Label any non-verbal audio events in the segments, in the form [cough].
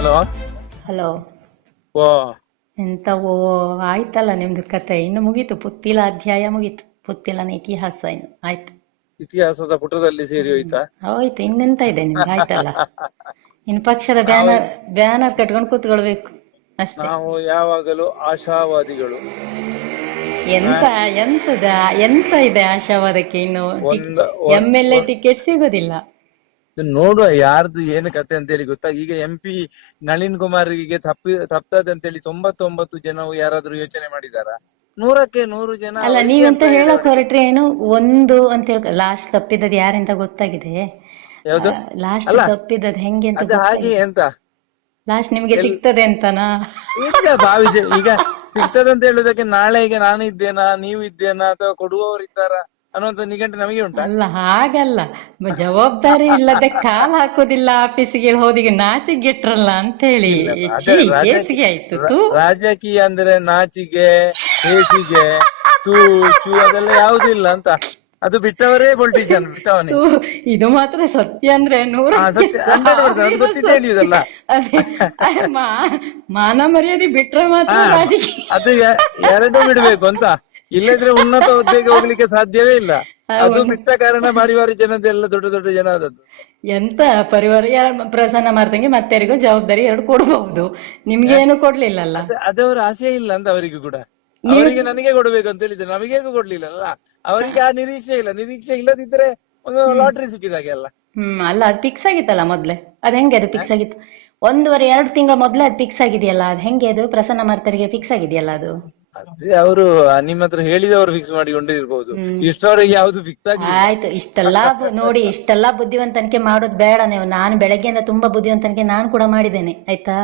Hello. Hello. ಓ ಎಂತವೋ ಆಯ್ತಲ್ಲ ನಿಮ್ದು ಕತೆ. ಇನ್ನು ಮುಗೀತು ಪುತ್ತಿಲ ಅಧ್ಯಾಯ ಮುಗೀತು. ಪುತ್ತಿಲನ ಇತಿಹಾಸ ಇನ್ನು ಆಯ್ತು. ಇತಿಹಾಸದ ಪುಟದಲ್ಲಿ ಸೇರಿ ಹೋಯ್ತಾ? ಹೋಯ್ತು ಇನ್ನೆಂತ ಇದೆ ನಿಮ್ದು? ಆಯ್ತಲ್ಲ? [laughs] ಇನ್ನು ಪಕ್ಷದ ಬ್ಯಾನರ್ ಬ್ಯಾನರ್ ಕಟ್ಕೊಂಡು ಕೂತ್ಕೊಳ್ಬೇಕು ಅಷ್ಟೇ. ನಾವು ಯಾವಾಗಲೂ ಆಶಾವಾದಿಗಳು. ಎಂತ ಎಂತದ ಎಂತ ಇದೆ ಆಶಾವಾದಕ್ಕೆ ಇನ್ನು? ಒಂದ ಎಂ ಎಲ್ ಎ ಟಿಕೆಟ್ ಸಿಗೋದಿಲ್ಲ. ನೋಡುವ ಯಾರ್ದು ಏನು ಕತೆ ಅಂತ ಹೇಳಿ ಗೊತ್ತಾ ಈಗ ಎಂ ಪಿ ನಳಿನ್ ಕುಮಾರ್ಗೆ ತಪ್ಪಿ ತಪ್ತದೆ ಅಂತ ಹೇಳಿ ತೊಂಬತ್ತೊಂಬತ್ತು ಜನ ಯಾರಾದ್ರೂ ಯೋಚನೆ ಮಾಡಿದಾರ? ನೂರಕ್ಕೆ ನೂರು ಜನ ಅಲ್ಲ ನೀವಂತ ಅಂತ ಹೇಳಕ್ ಹೊರಟ್ರೆ ಏನು? ಒಂದು ಅಂತ ಹೇಳ ಲಾಸ್ಟ್ ತಪ್ಪಿದ್ದದ್ ಯಾರಿಂದ ಗೊತ್ತಾಗಿದೆ. ಯಾವ್ದು? ಲಾಸ್ಟ್. ತಪ್ಪಿದ್ದದ್ ಹೆಂಗೆ ಅಂತ ಅದು ಹಾಗೆ ಎಂತ? ಲಾಸ್ಟ್ ನಿಮ್ಗೆ ಸಿಗ್ತದೆ ಅಂತನಾ? ಈಗ ಭಾವಿಸಿ ಈಗ ಸಿಗ್ತದಂತ ಹೇಳುದಕ್ಕೆ ಈಗ ನಾನು ಇದ್ದೇನಾ ನೀವು ಇದ್ದೇನಾ ಅಥವಾ ಕೊಡುವವರು ಇದ್ದಾರಾ? ಅನ್ನುವಂತ ನಿಘಂಟು ನಮಗೆ ಉಂಟು? ಅಲ್ಲ ಹಾಗಲ್ಲ. ಜವಾಬ್ದಾರಿ ಇಲ್ಲದೆ ಕಾಲ್ ಹಾಕೋದಿಲ್ಲ ಆಫೀಸಿಗೆ ಹೋದಿಗೆ ನಾಚಿಗೆಟ್ರಲ್ಲ ಅಂತ ಹೇಳಿ ಛೀ, ಹೇಸಿಗೆ ಆಯ್ತು ತೂ. ರಾಜಕೀಯ ಅಂದ್ರೆ ನಾಚಿಗೆ ಹೇಸಿಗೆ ತೂ ಚೂ ಅದೆಲ್ಲ ಯಾವ್ದು ಇಲ್ಲ ಅಂತ. ಅದು ಬಿಟ್ಟವರೇ ಪೊಲಿಟಿಷಿಯನ್ ಬಿಟ್ಟವನೇ. ತೂ, ಇದು ಮಾತ್ರ ಸತ್ಯ ಅಂದ್ರೆ ನೂರಕ್ಕೆ ಸತ್ಯ. hundred percent. ಅದು ಸಾವಿರ ಗೊತ್ತಿದೆ ಹೇಳಿದಲ್ಲ. ಅದೇ, ಅದೇ ಮಾ- ಮಾನ ಮರ್ಯಾದೆ ಬಿಟ್ರೆ ಮಾತ್ರ ರಾಜಕೀಯ ಅದು ಎ- ಎರಡೂ ಬಿಡ್ಬೇಕು ಅಂತ. ಇಲ್ಲದ್ರೆ ಉನ್ನತ ಹುದ್ದೆಗೆ ಹೋಗ್ಲಿಕ್ಕೆ ಸಾಧ್ಯವೇ ಇಲ್ಲ. ಅದು ಬಿಟ್ಟ ಕಾರಣ ಬಾರಿ ಬಾರಿ ಜನದೆಲ್ಲ ದೊಡ್ಡ ದೊಡ್ಡ ಜನ ಆದದ್ದು. ಎಂತ ಪರಿವಾರ ಯಾರ ಪ್ರಸನ್ನ ಮಾಡ್ದಂಗೆ ಮತ್ತೆ ಜವಾಬ್ದಾರಿ ಎರಡು ಕೊಡಬಹುದು. ನಿಮ್ಗೆ ಏನು ಕೊಡ್ಲಿಲ್ಲಲ್ಲ? ಅದ- ಅದವರ ಆಸೆ ಇಲ್ಲ ಅಂತ ಅವರಿಗೂ ಕೂಡ. ಅವರಿಗೆ ನನಗೆ ಕೊಡ್ಬೇಕು ಅಂತ ಹೇಳಿದ್ರೆ ನಮಗೇನು ಕೊಡ್ಲಿಲ್ಲ ಅಲ್ಲ ಅವರಿಗೆ ಆ ನಿರೀಕ್ಷೆ ಇಲ್ಲ. ನಿರೀಕ್ಷೆ ಇಲ್ಲದಿದ್ರೆ ಒಂದು ಲಾಟ್ರಿ ಸಿಕ್ಕಿದಾಗೆ ಅಲ್ಲ ಹ್ಮ್ ಅಲ್ಲ ಅದು ಫಿಕ್ಸ್ ಆಗಿತ್ತಲ್ಲ ಮೊದ್ಲೆ? ಅದ್ ಹೆಂಗೆ ಅದು ಫಿಕ್ಸ್ ಆಗಿತ್ತು? ಒಂದೂವರೆ ಎರಡು ತಿಂಗಳ ಮೊದ್ಲೇ ಅದು ಫಿಕ್ಸ್ ಆಗಿದೆಯಲ್ಲ? ಅದ್ ಹೆಂಗೆ ಅದು ಪ್ರಸನ್ನ ಮಾರ್ತರಿಗೆ ಫಿಕ್ಸ್ ಆಗಿದೆಯಲ್ಲ ಅದು? ಅದೇ ಅವರು ನಿಮ್ಮ ಹತ್ರ ಹೇಳಿದವರು ಫಿಕ್ಸ್ ಮಾಡಿಕೊಂಡು ಇರ್ಬೋದು ಇಷ್ಟವರೆಗೆ ಯಾವ್ದು ಫಿಕ್ಸ್ ಆಗಿ ಆಯ್ತು ಇಷ್ಟೆಲ್ಲ ಬು- ನೋಡಿ ಇಷ್ಟೆಲ್ಲಾ ಬುದ್ಧಿವಂತನಿಕೆ ಮಾಡೋದು ಬೇಡ ನೀವು. ನಾನು ಬೆಳಗ್ಗೆಯಿಂದ ತುಂಬಾ ಬುದ್ಧಿವಂತನಿಕೆ ನಾನು ಕೂಡ ಮಾಡಿದ್ದೇನೆ. ಆಯ್ತಾ?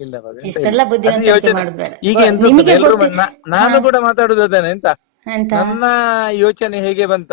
ಇಲ್ಲ ಮಗ. ಇಷ್ಟೆಲ್ಲ ಬುದ್ಧಿವಂತಿಕೆ ಯೋಚನೆ ಎಂತ ನಿಮಗೆ ನಾನು ಕೂಡ ಮಾತಾಡುದು ಅದೇನೆ ಎಂತ? ಅಂತ ನನ್ನ ಯೋಚನೆ ಹೇಗೆ ಬಂತ?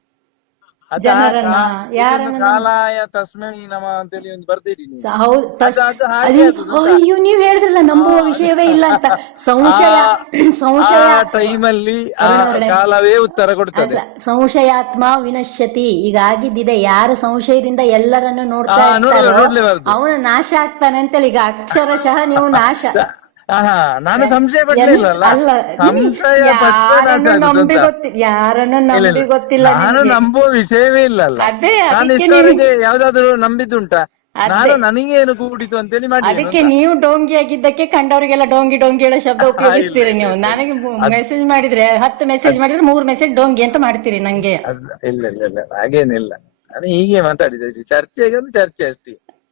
ಜನರನ್ನ ಯಾರನ್ನ ಕಾಲಾಯ ತಸ್ಮೈ ನಮ ಅಂತೇಳಿ ಒಂದು ಹೌದು ಅಯ್ಯೋ ನೀವ್ ಹೇಳಿದ್ರಲ್ಲ ನಂಬುವ ವಿಷಯವೇ ಇಲ್ಲ ಅಂತ. ಸಂಶಯ ಸಂಶಯ ಟೈಮಲ್ಲಿ ಕಾಲವೇ ಉತ್ತರ ಕೊಡ್ತದೆ. ಸಂಶಯಾತ್ಮ ವಿನಶ್ಯತಿ ಈಗ ಆಗಿದ್ದಿದೆ ಯಾರು ಸಂಶಯದಿಂದ ಎಲ್ಲರನ್ನು ನೋಡ್ತಾ ಇರ್ತಾರೋ ಅವನು ನಾಶ ಆಗ್ತಾನೆ ಅಂತೇಳಿ ಈಗ ಅಕ್ಷರಶಃ ನೀವು ನಾಶ. ಆಹಾ ನಾನು ಸಂಶಯ ಸಂಶಯ ಯಾರನ್ನು ಅಂತ. ಗೊತ್ತಿಲ್ಲ ನಾನು. ನಂಬುವ ವಿಷಯವೇ ಇಲ್ಲ ಅಲ್ಲ ನಾನು ಅದಕ್ಕೆ ಇಷ್ಟವರೆಗೆ ಯಾವ್ದಾದ್ರು ನಂಬಿದ್ದುಂಟಾ? ನಾನು ನನಗೇನು ಕೂಡಿತು ಅಂತೇಳಿ ಮಾಡಿ ಅದಕ್ಕೆ ನೀವು ಡೋಂಗಿ ಆಗಿದ್ದಕ್ಕೆ ಕಂಡವರಿಗೆಲ್ಲ ಡೋಂಗಿ ಡೋಂಗಿ ಹೇಳೋ ಶಬ್ದ [laughs] ಉಪಯೋಗಿಸ್ತೀರಿ ನೀವು. ನನಗೆ ಮೆಸೇಜ್ ಮಾಡಿದ್ರೆ ಹತ್ತು ಮೆಸೇಜ್ ಮಾಡಿದ್ರೆ ಮೂರು ಮೆಸೇಜ್ ಡೋಂಗಿ ಅಂತ ಮಾಡ್ತೀರಿ ನಂಗೆ. ಇಲ್ಲ ಇಲ್ಲ ಇಲ್ಲ. ಹಾಗೇನಿಲ್ಲ. ನಾನು ಹೀಗೆ ಮಾತಾಡಿದೆ. ಚರ್ಚೆಗೆ ಒಂದು ಚರ್ಚೆ ಅಷ್ಟೇ.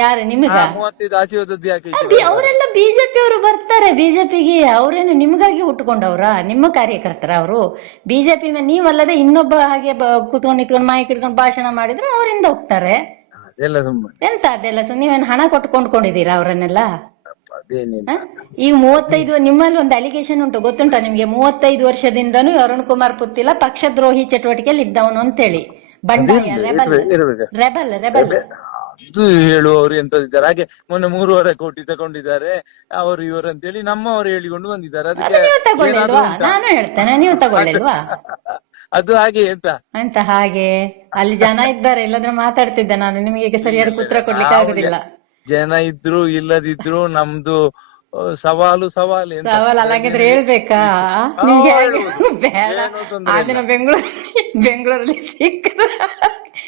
ಯಾರು ನಿಮಗ? ಮೂವತ್ತೈದು ಆಚೆ ಹೋದದ್ದು ಯಾಕೆ ಅವರೆಲ್ಲ ಬಿಜೆಪಿ ಅವರು ಬರ್ತಾರೆ. ಬಿಜೆಪಿಗೆ ಅವರೇನು ನಿಮ್ಗಾಗಿ ಹುಟ್ಟುಕೊಂಡವ್ರ ನಿಮ್ಮ ಕಾರ್ಯಕರ್ತರ ಅವರು? ಬಿಜೆಪಿ ನೀವಲ್ಲದೆ ಇನ್ನೊಬ್ಬ ಹಾಗೆ ಕುತ್ಕೊಂಡ್ ನಿಂತ್ಕೊಂಡು ಮಾಯಿಕ್ ಇಟ್ಕೊಂಡು ಭಾಷಣ ಮಾಡಿದ್ರೆ ಅವರಿಂದ ಹೋಗ್ತಾರೆ. ಎಂತ ಅದೆಲ್ಲ ಸೊ ನೀವೇನು ಹಣ ಕೊಟ್ಟು ಕೊಂಡ್ಕೊಂಡಿದ್ದೀರಾ ಅವರನ್ನೆಲ್ಲ? ಈಗ ಮೂವತ್ತೈದು ನಿಮ್ಮಲ್ಲಿ ಒಂದು ಅಲಿಗೇಷನ್ ಉಂಟು ಗೊತ್ತುಂಟಾ ನಿಮ್ಗೆ? ಮೂವತ್ತೈದು ವರ್ಷದಿಂದನು ಅರುಣ್ ಕುಮಾರ್ ಪುತ್ತಿಲ ಪಕ್ಷದ್ರೋಹಿ ಚಟುವಟಿಕೆಯಲ್ಲಿ ಇದ್ದವನು ಅಂತೇಳಿ. ಬಂಡಾಯ ರೆಬಲ್ ರೆಬಲ್ ರೆಬಲ್. ಅದು ಹೇಳುವವರು ಎಂತದಿದ್ದಾರೆ ಹಾಗೆ ಮೊನ್ನೆ ಮೂರುವರೆ ಕೋಟಿ ತಗೊಂಡಿದ್ದಾರೆ. ಅವರು ಇವರು ಅಂತೇಳಿ ನಮ್ಮವರು ಹೇಳಿಕೊಂಡು ಬಂದಿದ್ದಾರೆ. ಅದು ಅದಕ್ಕೆ ನೀವು ತಗೊಳ್ಳಿಲ್ವಾ? ನಾನು ಹೇಳ್ತೇನೆ. ನೀವು ತಗೊಳ್ಳಿಲ್ವಾ? [laughs] ಅದು ಹಾಗೆ ಎಂತ? ಅಂತ ಹಾಗೆ? ಅಲ್ಲಿ ಜನ ಇದ್ದಾರೆ. ಇಲ್ಲದ್ರೆ ಮಾತಾಡ್ತಿದ್ದೆ ನಾನು. ನಿಮಗೆ ಈಗ ಸರಿಯಾದ ಉತ್ತರ ಕೊಡ್ಲಿಕ್ಕೆ ಆಗುದಿಲ್ಲ. ಜನ ಇದ್ರು ಇಲ್ಲದಿದ್ರು ನಮ್ದು ಸವಾಲು ಸವಾಲು ಸವಾಲು ಸವಾಲ್ ಅಲ್ಲಾಗಿದ್ರೆ ಹೇಳ್ಬೇಕಾ? ನಿಮ್ಗೆ ಹಾಗೆ [laughs] ಬೇಡ. ಏನು ತೊಂದ್ರೆ ಆ ದಿನ ಬೆಂಗಳೂರು ಬೆಂಗಳೂರಲ್ಲಿ ಸಿಕ್ಕ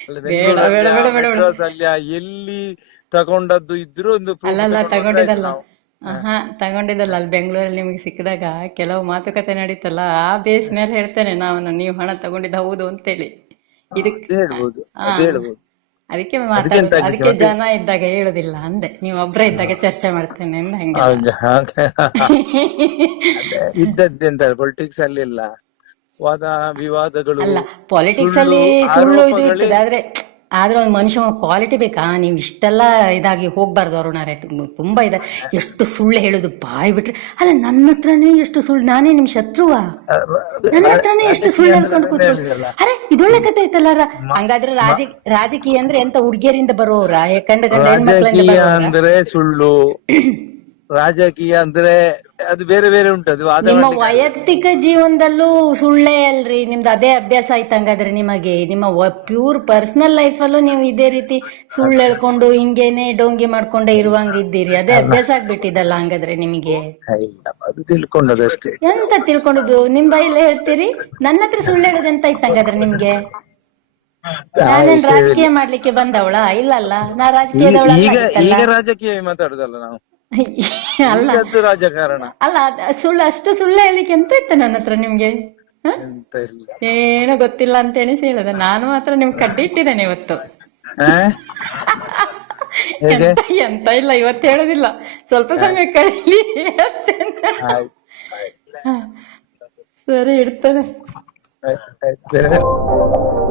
ಅಲ್ಲ, ಬೇಡ ಬೇಡ ಬೇಡ ಬೇಡ ಬೇಡ. ಮೆಡ್ರಾಸ್ ಅಲ್ಲಿ ಆ ಎಲ್ಲಿ ತಗೊಂಡದ್ದು ಇದ್ರು ಒಂದು proof ಅಲ್ಲಲ್ಲ ತಗೊಂಡು ತಗೊಂಡಿದ್ದಲ್ಲ. ನಾವು. ಹಾ ತಗೊಂಡಿದ್ದಲ್ಲ. ಅಲ್ಲಿ ಬೆಂಗಳೂರಲ್ಲಿ ನಿಮಗೆ ಸಿಕ್ಕಿದಾಗ ಕೆಲವು ಮಾತುಕತೆ ನಡೀತಲ್ಲ ಆ ಬೇಸ್ ಮೇಲೆ ಹೇಳ್ತೇನೆ ನಾನು. ನೀವು ಹಣ ತಗೊಂಡಿದ್ದು ಹೌದು ಅಂತೇಳಿ. ಇದಕ್ಕೆ ಅದು ಹೇಳ್ಬೋದು ಅದು ಹೇಳ್ಬೋದು. ಅದಕ್ಕೆ ಅದಿಕ್ಕೆ ಅದಕ್ಕೆ ಜನ ಇದ್ದಾಗ ಹೇಳುದಿಲ್ಲ ಅಂದೆ. ನೀವು ಒಬ್ರೇ ಇದ್ದಾಗ ಚರ್ಚೆ ಮಾಡ್ತೇನೆ ಅಂದ ಹಂಗೆ. ಇದ್ದದ್ದು ಎಂತ ಇದ್ದದ್ದೆಂತ ಪೊಲಿಟಿಕ್ಸ್ ಅಲ್ಲಿ ಇಲ್ಲ. ವಾದ ವಿವಾದಗಳು ಅಲ್ಲ ಪಾಲಿಟಿಕ್ಸ್ ಅಲ್ಲಿ ಸುಳ್ಳು ಇದು ಇರ್ತದೆ ಆದ್ರೆ ಆದ್ರೆ ಒಂದ್ ಮನುಷ್ಯ ಕ್ವಾಲಿಟಿ ಬೇಕಾ? ನೀವು ಇಷ್ಟೆಲ್ಲ ಇದಾಗಿ ಹೋಗ್ಬಾರ್ದು ಅರುಣಾರೆ ತುಂಬಾ ಇದೆ. ಎಷ್ಟು ಸುಳ್ಳು ಹೇಳುದು ಬಾಯ್ ಬಿಟ್ರೆ. ಅಲ್ಲ, ನನ್ನ ಹತ್ರನೇ ಎಷ್ಟು ಸುಳ್ಳು, ನಾನೇ ನಿಮ್ ಶತ್ರುವಾ? ನನ್ನ ಹತ್ರನೇ ಎಷ್ಟು ಸುಳ್ಳು ಅನ್ಕೊಂಡು ಕೂತ್ರು? ಅರೆ ಇದೊಳ್ಳೆ ಕತೆ ಐತಲ್ಲ ಹಂಗಾದ್ರೆ ರಾಜ, ರಾಜಕೀಯ ಅಂದ್ರೆ ಎಂತ ಹುಡುಗಿಯರಿಂದ ಬರುವವ್ರ ಕಂಡ ಸುಳ್ಳು. ರಾಜಕೀಯ ಅಂದ್ರೆ ಅದು ಬೇರೆ ಬೇರೆ ಉಂಟು ಅದು ನಿಮ್ಮ ವೈಯಕ್ತಿಕ ಜೀವನದಲ್ಲೂ ಸುಳ್ಳೇ ಅಲ್ರಿ ನಿಮ್ದು ಅದೇ ಅಭ್ಯಾಸ ಆಯ್ತು ಹಂಗಾದ್ರೆ ನಿಮಗೆ. ನಿಮ್ಮ ಪ್ಯೂರ್ ಪರ್ಸನಲ್ ಲೈಫ್ ಅಲ್ಲೂ ನೀವು ಇದೇ ರೀತಿ ಸುಳ್ಳು ಹೇಳ್ಕೊಂಡು ಹಿಂಗೇನೆ ಡೋಂಗಿ ಮಾಡ್ಕೊಂಡೇ ಇರುವಂಗ ಇದ್ದೀರಿ. ಅದೇ ಅಭ್ಯಾಸ ಆಗ್ಬಿಟ್ಟಿದಲ್ಲ ಹಂಗಾದ್ರೆ ನಿಮಗೆ? ಇಲ್ಲ, ಅದು ತಿಳ್ಕೊಂಡದಷ್ಟೇ ಎಂತ ತಿಳ್ಕೊಂಡಿದ್ದು? ನಿಮ್ ಬೈಲ ಹೇಳ್ತೀರಿ? ನನ್ನ ಹತ್ರ ಸುಳ್ಳು ಹೇಳೋದು ಎಂತ ಇತ್ತು ಹಂಗಾದ್ರೆ ನಿಮ್ಗೆ ನಾನೇನ್ ರಾಜಕೀಯ ಮಾಡ್ಲಿಕ್ಕೆ ಬಂದವಳ? ಇಲ್ಲಲ್ಲ ನಾ ರಾಜಕೀಯದವಳ ಈಗ ಈಗ ರಾಜಕೀಯ ಮಾತಾಡುದಲ್ಲ ನಾವು. ಅಲ್ಲ. ರಾಜಕಾರಣ. ಅಲ್ಲ ಅದ್- ಸುಳ್ಳು ಅಷ್ಟು ಸುಳ್ಳು ಹೇಳಿಕ್ಕೆ ಎಂತ ಇತ್ತು ನನ್ನ ಹತ್ರ ನಿಮ್ಗೆ? ಹ? ಎಂತ ಇಲ್ಲ. ಏನೋ ಗೊತ್ತಿಲ್ಲ ಅಂತ ಎಣಿಸಿ ಹೇಳದ. ನಾನು ಮಾತ್ರ ನಿಮ್ ಕಡ್ಡಿ ಇಟ್ಟಿದ್ದೇನೆ ಇವತ್ತು. ಆ? ಹೇಗೆ? ಎಂತ ಎಂತ ಇಲ್ಲ ಇವತ್ತು ಹೇಳುದಿಲ್ಲ. ಸ್ವಲ್ಪ ಸಮಯ ಕಳೀಲಿ ಹೇಳ್ತೇನೆ. ಆಯ್ತು. ಹ. ಸರಿ ಇಡ್ತೇನೆ. ಆಯ್ತು ಆಯ್ತು.